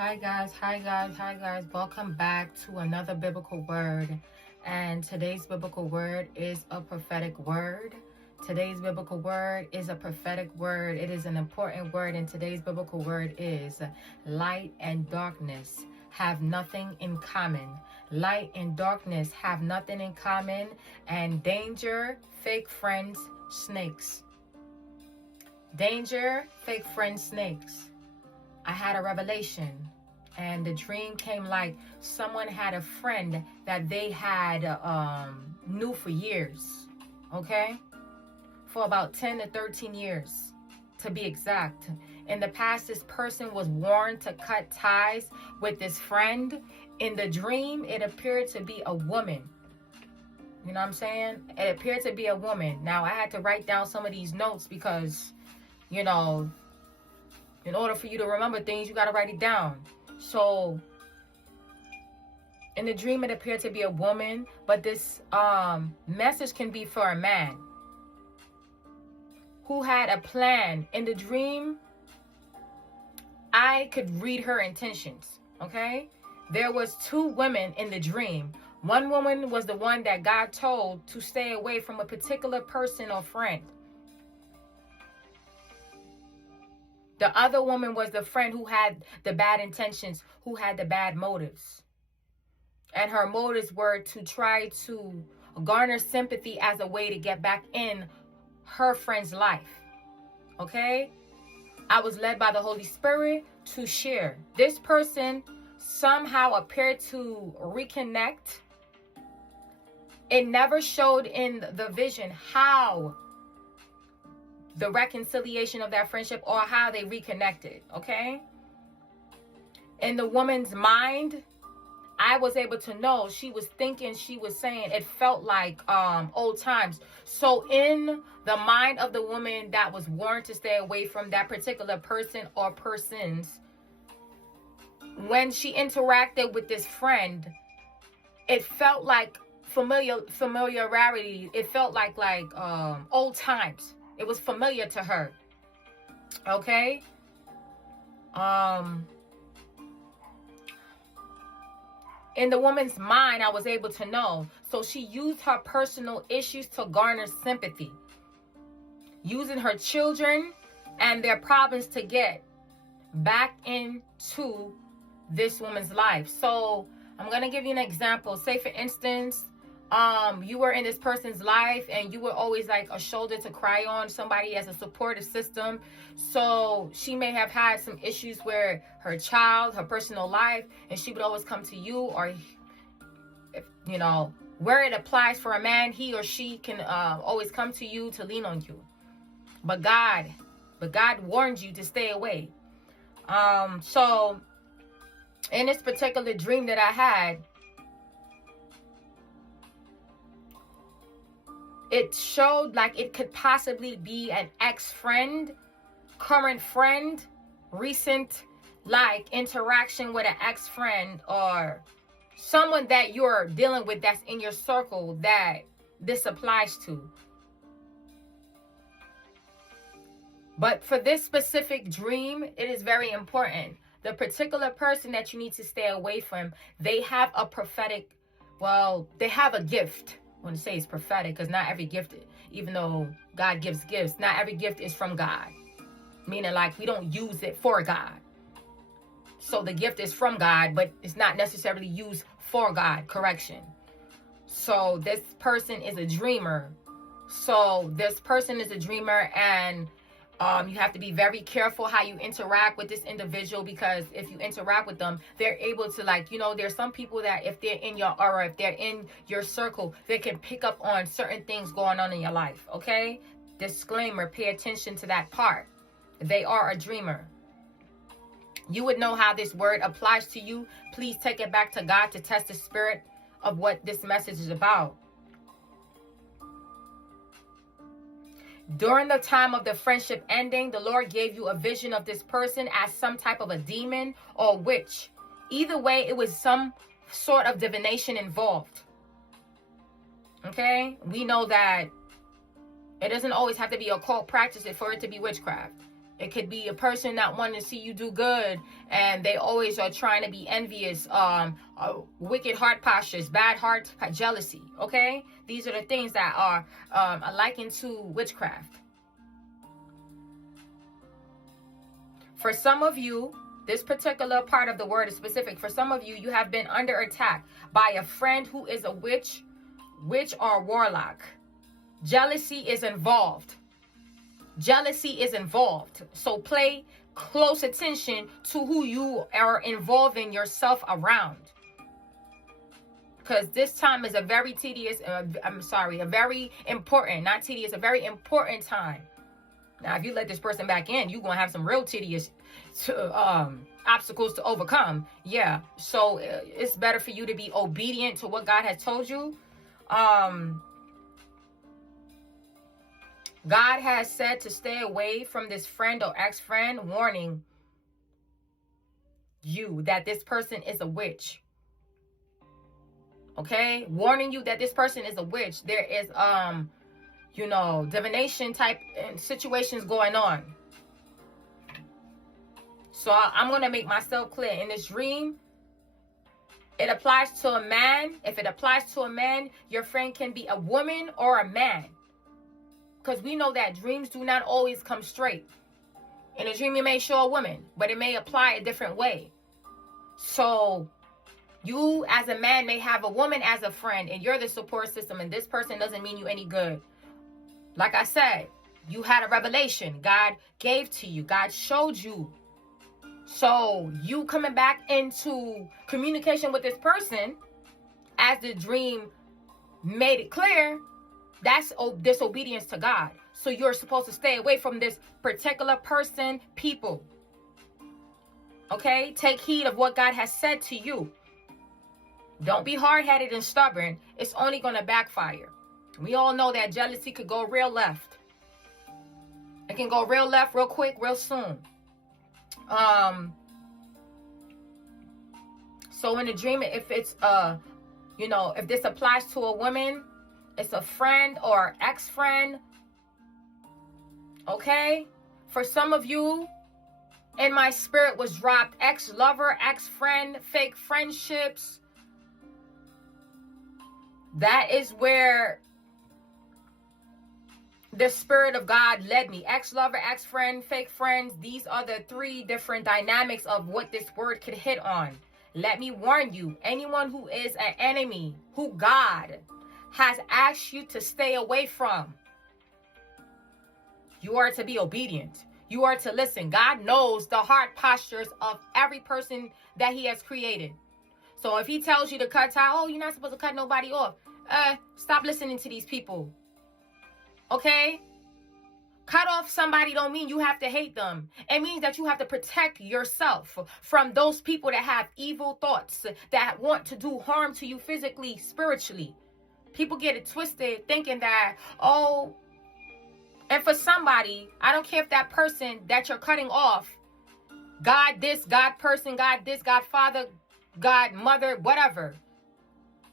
Hi guys, welcome back to another biblical word. And today's biblical word is a prophetic word. Today's biblical word is a prophetic word. It is an important word, and today's biblical word is light and darkness have nothing in common. Light and darkness have nothing in common, and danger, fake friends, snakes. Danger, fake friends, snakes. I had a revelation, and the dream came like someone had a friend that they had knew for years, okay? For about 10 to 13 years, to be exact. In the past, this person was warned to cut ties with this friend. In the dream, it appeared to be a woman. You know what I'm saying? It appeared to be a woman. Now, I had to write down some of these notes because, you know, in order for you to remember things, you got to write it down. So, in the dream, it appeared to be a woman, but this message can be for a man who had a plan. In the dream, I could read her intentions, okay? There was two women in the dream. One woman was the one that God told to stay away from a particular person or friend. The other woman was the friend who had the bad intentions, who had the bad motives. And her motives were to try to garner sympathy as a way to get back in her friend's life. Okay? I was led by the Holy Spirit to share. This person somehow appeared to reconnect. It never showed in the vision how the reconciliation of that friendship or how they reconnected, okay? In the woman's mind, I was able to know she was thinking, she was saying, it felt like old times. So in the mind of the woman that was warned to stay away from that particular person or persons, when she interacted with this friend, it felt like familiarity. It felt like old times. It was familiar to her. Okay? In the woman's mind, I was able to know. So she used her personal issues to garner sympathy, using her children and their problems to get back into this woman's life. So I'm going to give you an example. Say, for instance, you were in this person's life and you were always like a shoulder to cry on, somebody as a supportive system. So she may have had some issues where her child, her personal life, and she would always come to you, or, if, you know, where it applies for a man, he or she can always come to you to lean on you. But God warned you to stay away. So in this particular dream that I had, it showed like it could possibly be an ex-friend, current friend, recent like interaction with an ex-friend, or someone that you're dealing with that's in your circle that this applies to. But for this specific dream, it is very important. The particular person that you need to stay away from, they have a prophetic, they have a gift. I want to say it's prophetic because not every gift, even though God gives gifts, not every gift is from God. Meaning like we don't use it for God. So the gift is from God, but it's not necessarily used for God. Correction. So this person is a dreamer. And you have to be very careful how you interact with this individual, because if you interact with them, they're able to, like, you know, there's some people that if they're in your aura, if they're in your circle, they can pick up on certain things going on in your life, okay? Disclaimer, pay attention to that part. They are a dreamer. You would know how this word applies to you. Please take it back to God to test the spirit of what this message is about. During the time of the friendship ending, the Lord gave you a vision of this person as some type of a demon or witch. Either way, it was some sort of divination involved. Okay? We know that it doesn't always have to be occult practice for it to be witchcraft. It could be a person not wanting to see you do good, and they always are trying to be envious, wicked heart postures, bad heart, jealousy. Okay, these are the things that are likened to witchcraft. For some of you, this particular part of the word is specific. For some of you, you have been under attack by a friend who is a witch or warlock. Jealousy is involved. Jealousy is involved. So pay close attention to who you are involving yourself around. Because this time is a very tedious, a very important, not tedious, a very important time. Now, if you let this person back in, you're going to have some real tedious obstacles to overcome. Yeah. So it's better for you to be obedient to what God has told you. God has said to stay away from this friend or ex-friend, warning you that this person is a witch. Okay? Warning you that this person is a witch. There is, divination type situations going on. So I'm going to make myself clear. In this dream, it applies to a man. If it applies to a man, your friend can be a woman or a man. Because we know that dreams do not always come straight. In a dream, you may show a woman, but it may apply a different way. So you as a man may have a woman as a friend, and you're the support system, and this person doesn't mean you any good. Like I said, you had a revelation God gave to you. God showed you. So you coming back into communication with this person as the dream made it clear, that's disobedience to God. So you're supposed to stay away from this particular person, people. Okay? Take heed of what God has said to you. Don't be hard-headed and stubborn. It's only going to backfire. We all know that jealousy could go real left. It can go real left, real quick, real soon. So in a dream, if it's, if this applies to a woman, it's a friend or ex-friend. Okay? For some of you, in my spirit was dropped ex-lover, ex-friend, fake friendships. That is where the Spirit of God led me. Ex-lover, ex-friend, fake friends. These are the three different dynamics of what this word could hit on. Let me warn you, anyone who is an enemy, who God has asked you to stay away from, you are to be obedient. You are to listen. God knows the heart postures of every person that he has created. So if he tells you to cut ties, oh, you're not supposed to cut nobody off. Stop listening to these people. Okay? Cut off somebody don't mean you have to hate them. It means that you have to protect yourself from those people that have evil thoughts, that want to do harm to you physically, spiritually. People get it twisted thinking that, and for somebody, I don't care if that person that you're cutting off, God this, God person, God this, God father, God mother, whatever.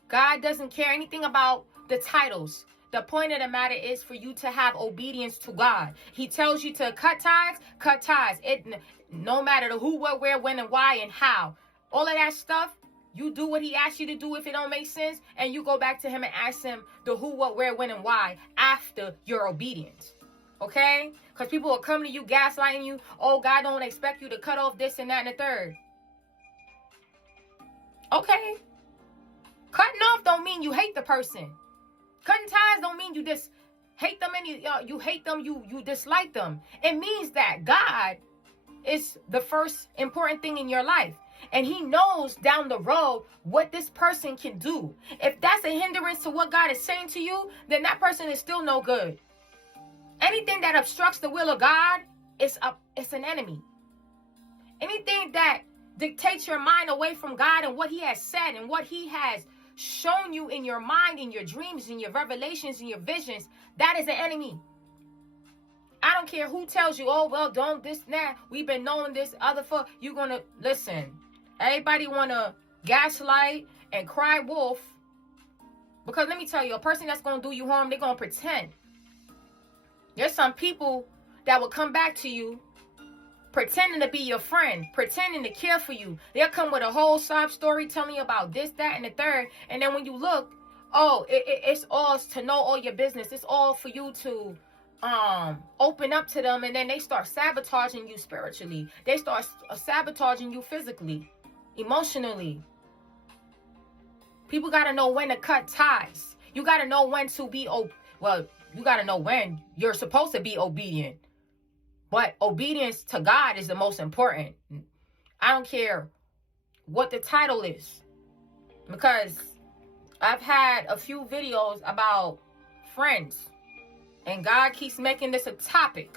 God doesn't care anything about the titles. The point of the matter is for you to have obedience to God. He tells you to cut ties, cut ties. No matter the who, what, where, when, and why, and how. All of that stuff, you do what he asks you to do if it don't make sense, and you go back to him and ask him the who, what, where, when, and why after you're obedient. Okay? Because people will come to you gaslighting you. Oh, God don't expect you to cut off this and that and the third. Okay. Cutting off don't mean you hate the person. Cutting ties don't mean you just hate them and you hate them, you dislike them. It means that God is the first important thing in your life. And he knows down the road what this person can do. If that's a hindrance to what God is saying to you, then that person is still no good. Anything that obstructs the will of God it's an enemy. Anything that dictates your mind away from God and what he has said and what he has shown you in your mind, in your dreams, in your revelations, in your visions, that is an enemy. I don't care who tells you, oh, well, don't this, that. We've been knowing this other for. You're going to listen. Everybody want to gaslight and cry wolf. Because let me tell you, a person that's going to do you harm, they're going to pretend. There's some people that will come back to you pretending to be your friend, pretending to care for you. They'll come with a whole sob story telling you about this, that, and the third. And then when you look, oh, it's all to know all your business. It's all for you to open up to them. And then they start sabotaging you spiritually. They start sabotaging you physically, emotionally. People got to know when to cut ties. You got to know when to be, you got to know when you're supposed to be obedient. But obedience to God is the most important. I don't care what the title is. Because I've had a few videos about friends. And God keeps making this a topic.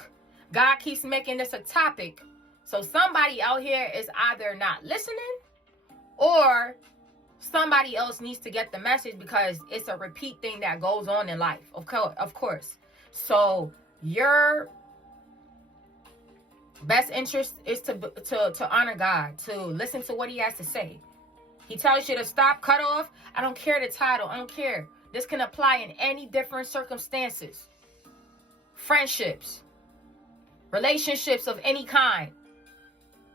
God keeps making this a topic. So somebody out here is either not listening or somebody else needs to get the message, because it's a repeat thing that goes on in life. Of course. So your best interest is to honor God, to listen to what he has to say. He tells you to stop, cut off. I don't care the title. I don't care. This can apply in any different circumstances. Friendships, relationships of any kind.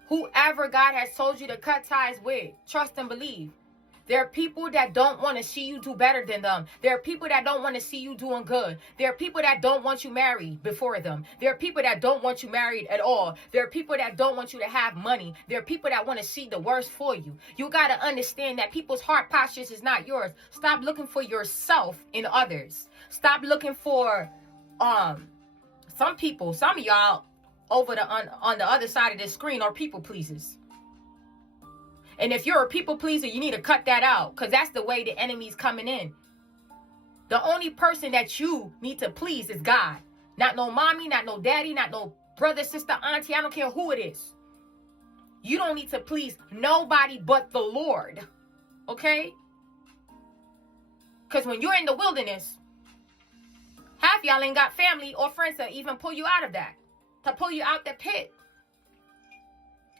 Whoever God has told you to cut ties with, trust and believe. There are people that don't want to see you do better than them. There are people that don't want to see you doing good. There are people that don't want you married before them. There are people that don't want you married at all. There are people that don't want you to have money. There are people that want to see the worst for you. You got to understand that people's heart postures is not yours. Stop looking for yourself in others. Stop looking for some people, some of y'all over on the other side of this screen are people pleasers. And if you're a people pleaser, you need to cut that out, because that's the way the enemy's coming in. The only person that you need to please is God. Not no mommy, not no daddy, not no brother, sister, auntie. I don't care who it is. You don't need to please nobody but the Lord. Okay? Because when you're in the wilderness, half y'all ain't got family or friends to even pull you out of that. To pull you out the pit.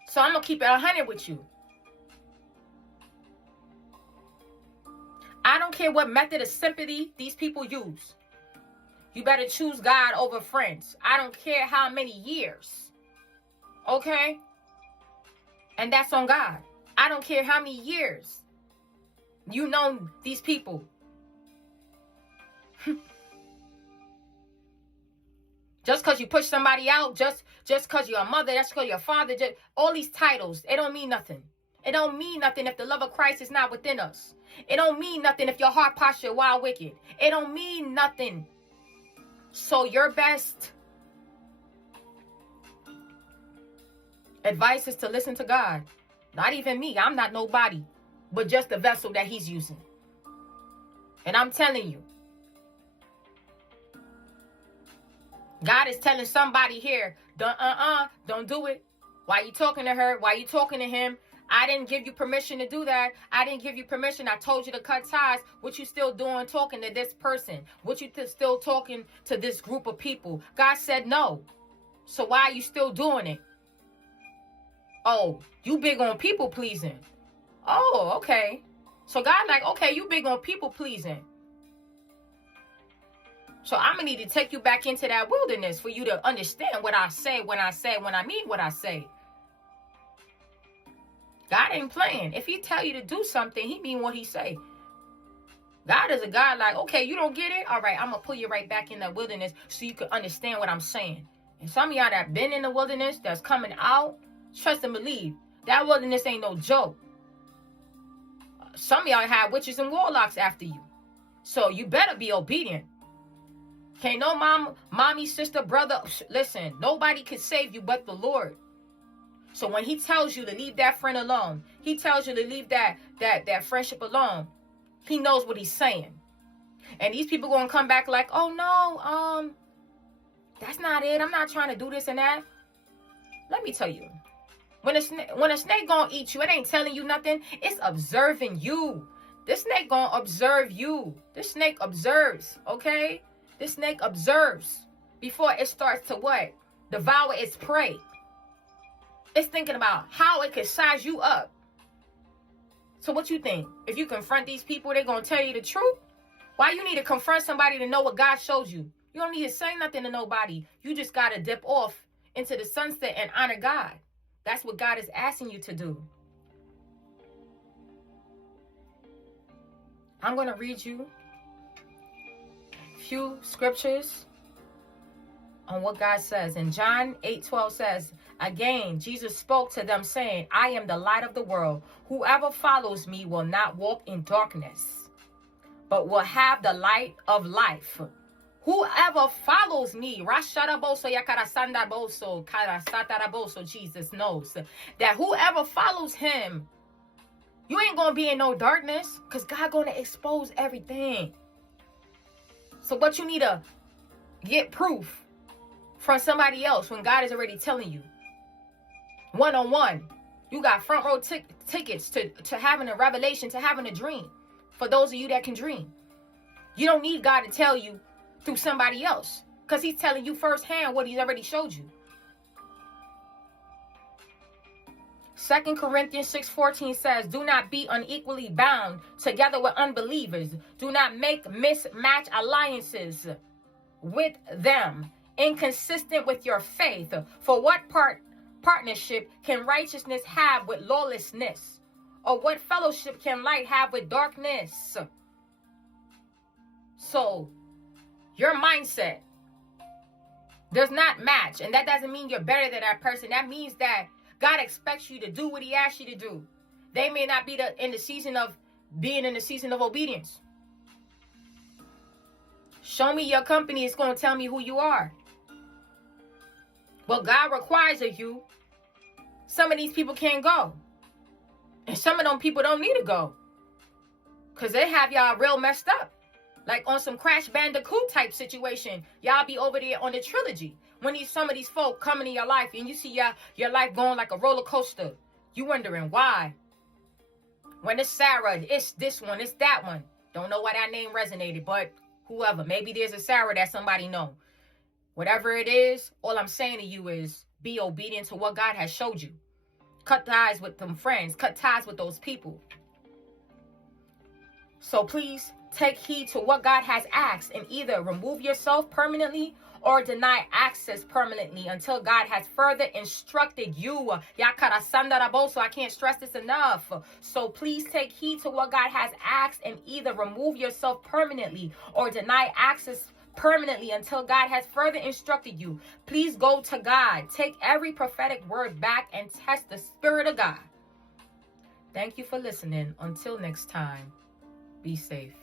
So I'm going to keep it 100 with you. I don't care what method of sympathy these people use. You better choose God over friends. I don't care how many years. Okay? And that's on God. I don't care how many years you know these people. Just because you push somebody out, just because you're a mother, just because you're a father, all these titles, it don't mean nothing. It don't mean nothing if the love of Christ is not within us. It don't mean nothing if your heart posture wild wicked. It don't mean nothing. So your best advice is to listen to God. Not even me. I'm not nobody. But just the vessel that he's using. And I'm telling you. God is telling somebody here, don't do it. Why you talking to her? Why you talking to him? I didn't give you permission to do that. I didn't give you permission. I told you to cut ties. What you still doing talking to this person? What you still talking to this group of people? God said no. So why are you still doing it? Oh, you big on people pleasing. Oh, okay. So God like, okay, you big on people pleasing. So I'm going to need to take you back into that wilderness for you to understand what I say when I mean what I say. God ain't playing. If he tell you to do something, he mean what he say. God is a God like, okay, you don't get it? All right, I'm going to pull you right back in that wilderness so you can understand what I'm saying. And some of y'all that been in the wilderness, that's coming out, trust and believe. That wilderness ain't no joke. Some of y'all have witches and warlocks after you. So you better be obedient. Can't no mommy, sister, brother. Listen, nobody can save you but the Lord. So when he tells you to leave that friend alone, he tells you to leave that friendship alone, he knows what he's saying. And these people going to come back like, oh no, that's not it. I'm not trying to do this and that. Let me tell you, when a snake going to eat you, it ain't telling you nothing. It's observing you. This snake going to observe you. This snake observes, okay? This snake observes before it starts to what? Devour its prey. It's thinking about how it can size you up. So what you think? If you confront these people, they're going to tell you the truth? Why you need to confront somebody to know what God showed you? You don't need to say nothing to nobody. You just got to dip off into the sunset and honor God. That's what God is asking you to do. I'm going to read you a few scriptures on what God says. In John 8:12 says, again, Jesus spoke to them saying, I am the light of the world. Whoever follows me will not walk in darkness, but will have the light of life. Whoever follows me, Jesus knows that whoever follows him, you ain't going to be in no darkness, because God going to expose everything. So what you need to get proof from somebody else when God is already telling you. One-on-one. You got front row tickets to having a revelation, to having a dream. For those of you that can dream. You don't need God to tell you through somebody else, because he's telling you firsthand what he's already showed you. 2 Corinthians 6:14 says, do not be unequally bound together with unbelievers. Do not make mismatch alliances with them, inconsistent with your faith. For what partnership can righteousness have with lawlessness? Or what fellowship can light have with darkness? So, your mindset does not match. And that doesn't mean you're better than that person. That means that God expects you to do what he asked you to do. They may not be in the season of being in the season of obedience. Show me your company. It's going to tell me who you are. What God requires of you, some of these people can't go. And some of them people don't need to go, because they have y'all real messed up. Like on some Crash Bandicoot type situation. Y'all be over there on the trilogy. When some of these folk come into your life and you see your life going like a roller coaster. You wondering why. When it's Sarah, it's this one, it's that one. Don't know why that name resonated, but whoever. Maybe there's a Sarah that somebody know. Whatever it is, all I'm saying to you is be obedient to what God has showed you. Cut ties with them friends. Cut ties with those people. So please take heed to what God has asked and either remove yourself permanently or deny access permanently until God has further instructed you. So I can't stress this enough. So please take heed to what God has asked and either remove yourself permanently or deny access permanently until God has further instructed you. Please go to God. Take every prophetic word back and test the Spirit of God. Thank you for listening. Until next time, be safe.